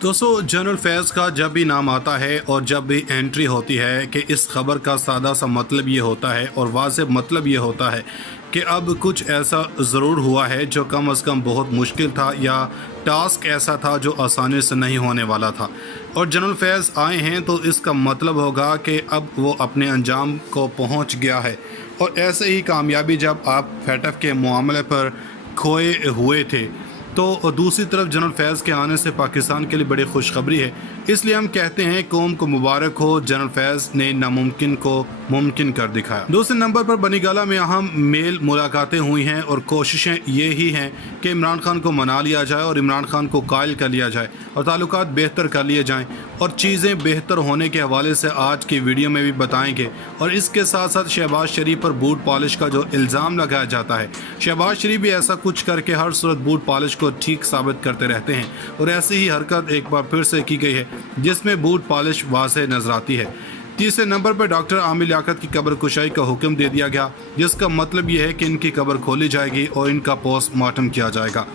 दोस्तों, जनरल फैज़ का जब भी नाम आता है और जब भी एंट्री होती है कि इस खबर का सादा सा मतलब ये होता है और वाज़ेह मतलब ये होता है कि अब कुछ ऐसा ज़रूर हुआ है जो कम अज़ कम बहुत मुश्किल था या टास्क ऐसा था जो आसानी से नहीं होने वाला था और जनरल फैज़ आए हैं, तो इसका मतलब होगा कि अब वो अपने अंजाम को पहुंच गया है। और ऐसे ही कामयाबी जब आप फैटफ के मामले पर खोए हुए थे, तो दूसरी तरफ जनरल फैज़ के आने से पाकिस्तान के लिए बड़ी खुशखबरी है। इसलिए हम कहते हैं कौम को मुबारक हो, जनरल फैज़ ने नामुमकिन को मुमकिन कर दिखाया। दूसरे नंबर पर बनीगाला में अहम मेल मुलाकातें हुई हैं और कोशिशें ये ही हैं कि इमरान खान को मना लिया जाए और इमरान खान को कायल कर लिया जाए और ताल्लुकात बेहतर कर लिए जाएँ और चीज़ें बेहतर होने के हवाले से आज की वीडियो में भी बताएंगे। और इसके साथ साथ शहबाज शरीफ पर बूट पॉलिश का जो इल्ज़ाम लगाया जाता है, शहबाज शरीफ भी ऐसा कुछ करके हर सूरत बूट पॉलिश को ठीक साबित करते रहते हैं और ऐसी ही हरकत एक बार फिर से की गई है जिसमें बूट पॉलिश वाज़ेह नजर आती है। तीसरे नंबर पर डॉक्टर आमिर लियाकत की कब्र कुशाई का हुक्म दे दिया गया, जिसका मतलब यह है कि इनकी कब्र खोली जाएगी और इनका पोस्टमार्टम किया जाएगा।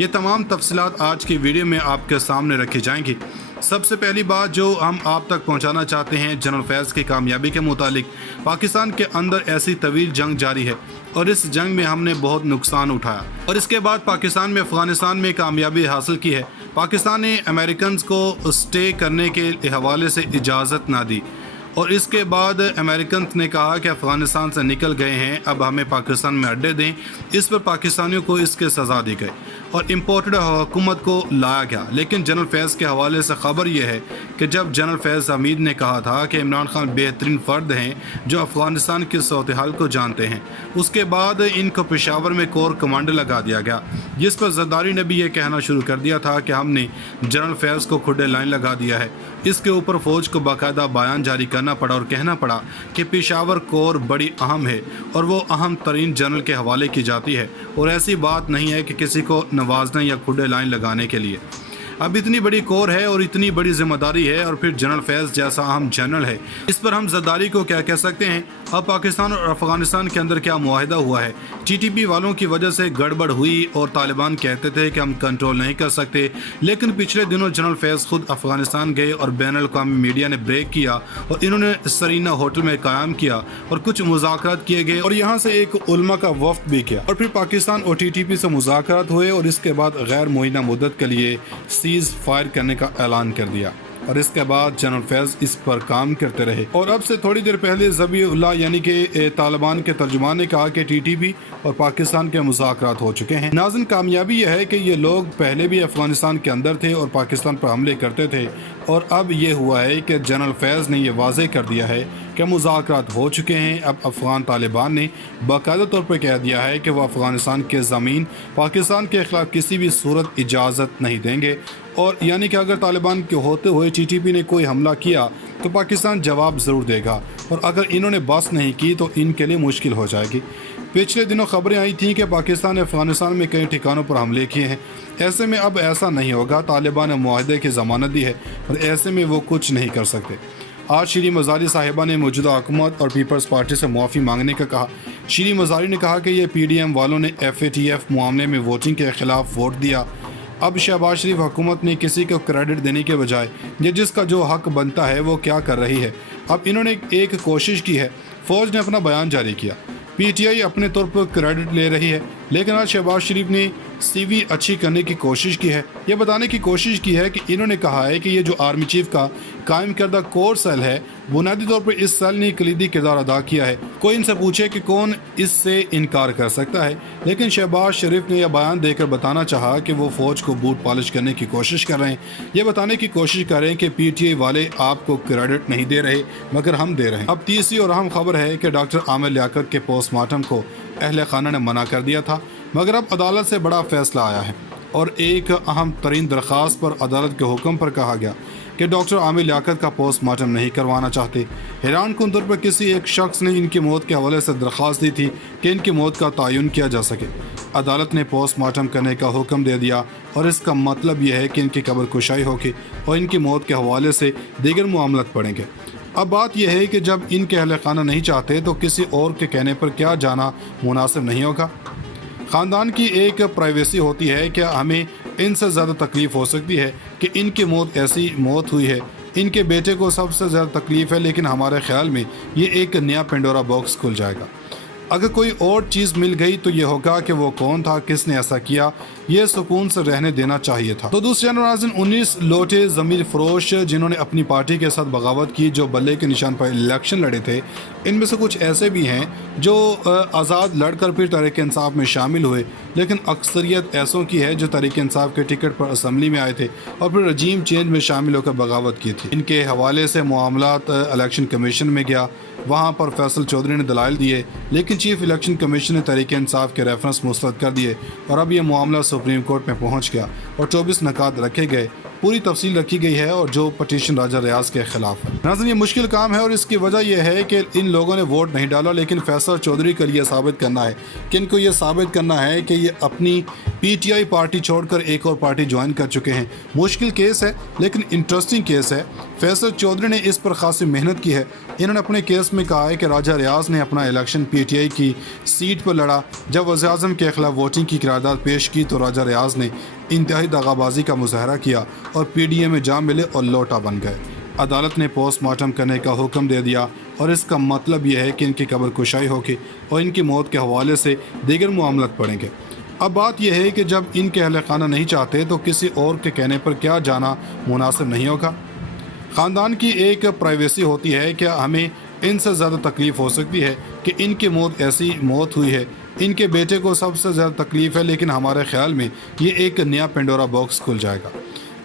ये तमाम तफसीलात आज की वीडियो में आपके सामने रखी जाएंगी। सबसे पहली बात जो हम आप तक पहुंचाना चाहते हैं जनरल फैज़ की कामयाबी के मुतालिक, पाकिस्तान के अंदर ऐसी तवील जंग जारी है और इस जंग में हमने बहुत नुकसान उठाया और इसके बाद पाकिस्तान में अफगानिस्तान में कामयाबी हासिल की है। पाकिस्तान ने अमेरिकन को स्टे करने के हवाले से इजाज़त ना दी और इसके बाद अमेरिकन ने कहा कि अफ़गानिस्तान से निकल गए हैं, अब हमें पाकिस्तान में अड्डे दें। इस पर पाकिस्तानियों को इसके सज़ा दी गई और इम्पोर्टेड हुकूमत को लाया गया। लेकिन जनरल फैज़ के हवाले से ख़बर यह है कि जब जनरल फैज़ हमीद ने कहा था कि इमरान खान बेहतरीन फ़र्द हैं जो अफ़गानिस्तान की सूरत हाल को जानते हैं, उसके बाद इनको पेशावर में कोर कमांडर लगा दिया गया, जिस पर जरदारी ने भी ये कहना शुरू कर दिया था कि हमने जनरल फैज़ को खुदे लाइन लगा दिया है। इसके ऊपर फ़ौज को बाकायदा बयान जारी करना पड़ा और कहना पड़ा कि पेशावर कोर बड़ी अहम है और वो अहम तरीन जनरल के हवाले की जाती है और ऐसी बात नहीं है कि किसी को नवाजने या खुदे लाइन लगाने के लिए। अब इतनी बड़ी कोर है और इतनी बड़ी जिम्मेदारी है और फिर जनरल फैज़ जैसा अहम जनरल है, इस पर हम जरदारी को क्या कह सकते हैं। अब पाकिस्तान और अफगानिस्तान के अंदर क्या मुआहिदा हुआ है, टीटीपी वालों की वजह से गड़बड़ हुई और तालिबान कहते थे कि हम कंट्रोल नहीं कर सकते, लेकिन पिछले दिनों जनरल फैज़ खुद अफगानिस्तान गए और बैन अल-अक़वामी मीडिया ने ब्रेक किया और इन्होंने सरीना होटल में क़याम किया और कुछ मुज़ाकरात किए गए और यहाँ से एक उलमा का वफ़द भी किया और फिर पाकिस्तान और टीटीपी से मुज़ाकरात हुए और इसके बाद गैर मुअय्यना मुद्दत के लिए सीज़ फायर करने का ऐलान कर दिया और इसके बाद जनरल फैज़ इस पर काम करते रहे। और अब से थोड़ी देर पहले ज़बीउल्लाह यानी कि तालिबान के तर्जुमान ने कहा कि टीटीपी और पाकिस्तान के मुज़ाकरात हो चुके हैं। नाज़िन, कामयाबी यह है कि ये लोग पहले भी अफ़गानिस्तान के अंदर थे और पाकिस्तान पर हमले करते थे और अब ये हुआ है कि जनरल फैज़ ने यह वाज़ेह कर दिया है कि मुज़ाकरात हो चुके हैं। अब अफ़गान तालिबान ने बाकायदा तौर पर कह दिया है कि वह अफ़गानिस्तान के ज़मीन पाकिस्तान के ख़िलाफ़ किसी भी सूरत इजाज़त नहीं देंगे और यानी कि अगर तालिबान के होते हुए टीटीपी ने कोई हमला किया तो पाकिस्तान जवाब ज़रूर देगा और अगर इन्होंने बस नहीं की तो इनके लिए मुश्किल हो जाएगी। पिछले दिनों खबरें आई थीं कि पाकिस्तान ने अफ़गानिस्तान में कई ठिकानों पर हमले किए हैं। ऐसे में अब ऐसा नहीं होगा, तालिबान ने मुआहदे की ज़मानत दी है और ऐसे में वो कुछ नहीं कर सकते। आज श्री मज़ारी साहिबा ने मौजूदा हुकूमत और पीपल्स पार्टी से मुआफ़ी मांगने का कहा। श्री मज़ारी ने कहा कि ये PDM वालों ने FATF मामले में वोटिंग के ख़िलाफ़ वोट दिया। अब शहबाज शरीफ हुकूमत ने किसी को क्रेडिट देने के बजाय ये जिसका जो हक बनता है वो क्या कर रही है। अब इन्होंने एक कोशिश की है, फ़ौज ने अपना बयान जारी किया, PTI अपने तौर पर क्रेडिट ले रही है, लेकिन आज शहबाज शरीफ ने CV अच्छी करने की कोशिश की है। ये बताने की कोशिश की है कि इन्होंने कहा है कि ये जो आर्मी चीफ का कायम करदा कोर सेल है, बुनियादी तौर पर इस सेल ने कलीदी किरदार अदा किया है। कोई इनसे पूछे कि कौन इससे इनकार कर सकता है, लेकिन शहबाज शरीफ ने यह बयान देकर बताना चाहा कि वो फ़ौज को बूट पॉलिश करने की कोशिश कर रहे हैं। ये बताने की कोशिश कर रहे हैं कि PTI वाले आपको क्रेडिट नहीं दे रहे मगर हम दे रहे हैं। अब तीसरी और अहम खबर है कि डॉक्टर आमिर लियाकत के पोस्टमार्टम को अहले खाना ने मना कर दिया था, मगर अब अदालत से बड़ा फैसला आया है और एक अहम तरीन दरख्वास्त पर अदालत के हुक्म पर कहा गया कि डॉक्टर आमिर लियाकत का पोस्टमार्टम नहीं करवाना चाहते। हैरान कुन तौर पर किसी एक शख्स ने इनकी मौत के हवाले से दरख्वास्त दी थी कि इनकी मौत का तयन किया जा सके। अदालत ने पोस्टमार्टम करने का हुक्म दे दिया और इसका मतलब यह है कि इनकी कब्र कुशाई होगी और इनकी मौत के हवाले से दीगर मामलत पड़ेंगे। अब बात यह है कि जब इनके अहले खाना नहीं चाहते तो किसी और के कहने पर क्या जाना मुनासिब नहीं होगा। خاندان کی ایک پرائیویسی ہوتی ہے کہ ہمیں ان سے زیادہ تکلیف ہو سکتی ہے کہ ان کی موت ایسی موت ہوئی ہے، ان کے بیٹے کو سب سے زیادہ تکلیف ہے، لیکن ہمارے خیال میں یہ ایک نیا پینڈورا باکس کھل جائے گا۔ اگر کوئی اور چیز مل گئی تو یہ ہوگا کہ وہ کون تھا، کس نے ایسا کیا، یہ سکون سے رہنے دینا چاہیے تھا۔ تو دوسرے ناظرین، 19 لوٹے ضمیر فروش جنہوں نے اپنی پارٹی کے ساتھ بغاوت کی، جو بلے کے نشان پر الیکشن لڑے تھے، ان میں سے کچھ ایسے بھی ہیں جو آزاد لڑ کر پھر تحریک انصاف میں شامل ہوئے، لیکن اکثریت ایسوں کی ہے جو تحریک انصاف کے ٹکٹ پر اسمبلی میں آئے تھے اور پھر رجیم چینج میں شامل ہو کر بغاوت کی تھی۔ ان کے حوالے سے معاملات الیکشن کمیشن میں گیا، وہاں پر فیصل چودھری نے دلائل دیے، لیکن چیف الیکشن کمیشن نے تحریک انصاف کے ریفرنس مسترد کر دیے اور اب یہ معاملہ سپریم کورٹ میں پہنچ گیا اور 24 نکات رکھے گئے، پوری تفصیل رکھی گئی ہے، اور جو پٹیشن راجہ ریاض کے خلاف ہے۔ ناظرین، یہ مشکل کام ہے اور اس کی وجہ یہ ہے کہ ان لوگوں نے ووٹ نہیں ڈالا، لیکن فیصل چودھری کے لیے ثابت کرنا ہے کہ ان کو یہ ثابت کرنا ہے کہ یہ اپنی پی ٹی آئی پارٹی چھوڑ کر ایک اور پارٹی جوائن کر چکے ہیں۔ مشکل کیس ہے لیکن انٹرسٹنگ کیس ہے۔ فیصل چودھری نے اس پر خاصی محنت کی ہے۔ انہوں نے اپنے کیس میں کہا ہے کہ راجہ ریاض نے اپنا الیکشن پی ٹی آئی کی سیٹ پر لڑا۔ جب وزیر اعظم کے خلاف ووٹنگ کی قرارداد پیش کی تو راجہ ریاض نے انتہائی دغا بازی کا مظاہرہ کیا اور پی ڈی اے میں جا ملے اور لوٹا بن گئے۔ عدالت نے پوسٹ مارٹم کرنے کا حکم دے دیا اور اس کا مطلب یہ ہے کہ ان کی قبر کشائی ہوگی اور ان کی موت کے حوالے سے دیگر معاملات پڑیں گے۔ اب بات یہ ہے کہ جب ان کے اہل خانہ نہیں چاہتے تو کسی اور کے کہنے پر کیا جانا مناسب نہیں ہوگا؟ خاندان کی ایک پرائیویسی ہوتی ہے کہ ہمیں ان سے زیادہ تکلیف ہو سکتی ہے کہ ان کی موت ایسی موت ہوئی ہے، ان کے بیٹے کو سب سے زیادہ تکلیف ہے، لیکن ہمارے خیال میں یہ ایک نیا پینڈورا باکس کھل جائے گا۔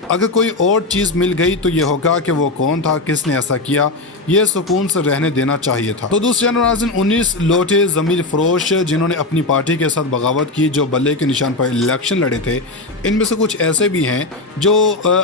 اگر کوئی اور چیز مل گئی تو یہ ہوگا کہ وہ کون تھا، کس نے ایسا کیا، یہ سکون سے رہنے دینا چاہیے تھا۔ تو دوسرے ناظرین، 19 لوٹے ضمیر فروش جنہوں نے اپنی پارٹی کے ساتھ بغاوت کی، جو بلے کے نشان پر الیکشن لڑے تھے، ان میں سے کچھ ایسے بھی ہیں جو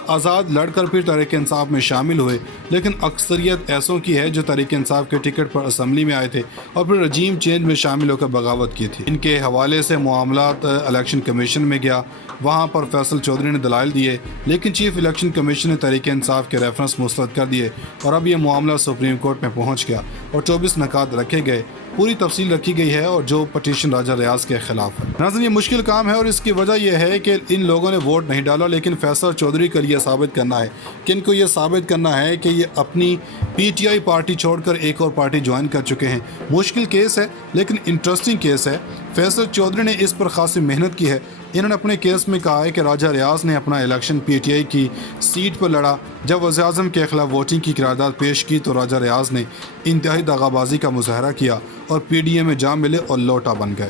آزاد لڑ کر پھر تحریک انصاف میں شامل ہوئے، لیکن اکثریت ایسوں کی ہے جو تحریک انصاف کے ٹکٹ پر اسمبلی میں آئے تھے اور پھر رجیم چینج میں شامل ہو کر بغاوت کی تھی۔ ان کے حوالے سے معاملات الیکشن کمیشن میں گیا، وہاں پر فیصل چودھری نے دلائل دیے، لیکن چیف الیکشن کمیشن نے تحریک انصاف کے ریفرنس مسترد کر دیے اور اب یہ معاملہ سپریم کورٹ میں پہنچ گیا اور 24 نکات رکھے گئے، پوری تفصیل رکھی گئی ہے، اور جو پٹیشن راجہ ریاض کے خلاف ہے۔ ناظرین، یہ مشکل کام ہے اور اس کی وجہ یہ ہے کہ ان لوگوں نے ووٹ نہیں ڈالا، لیکن فیصل چودھری کے لیے ثابت کرنا ہے کہ ان کو یہ ثابت کرنا ہے کہ یہ اپنی پی ٹی آئی پارٹی چھوڑ کر ایک اور پارٹی جوائن کر چکے ہیں۔ مشکل کیس ہے لیکن انٹرسٹنگ کیس ہے۔ فیصل چودھری نے اس پر خاصی محنت کی ہے۔ انہوں نے اپنے کیس میں کہا ہے کہ راجہ ریاض نے اپنا الیکشن پی ٹی آئی کی سیٹ پر لڑا۔ جب وزیر اعظم کے خلاف ووٹنگ کی قرارداد پیش کی تو راجہ ریاض نے انتہائی دغا بازی کا مظاہرہ کیا اور پی ڈی اے میں جا ملے اور لوٹا بن گئے۔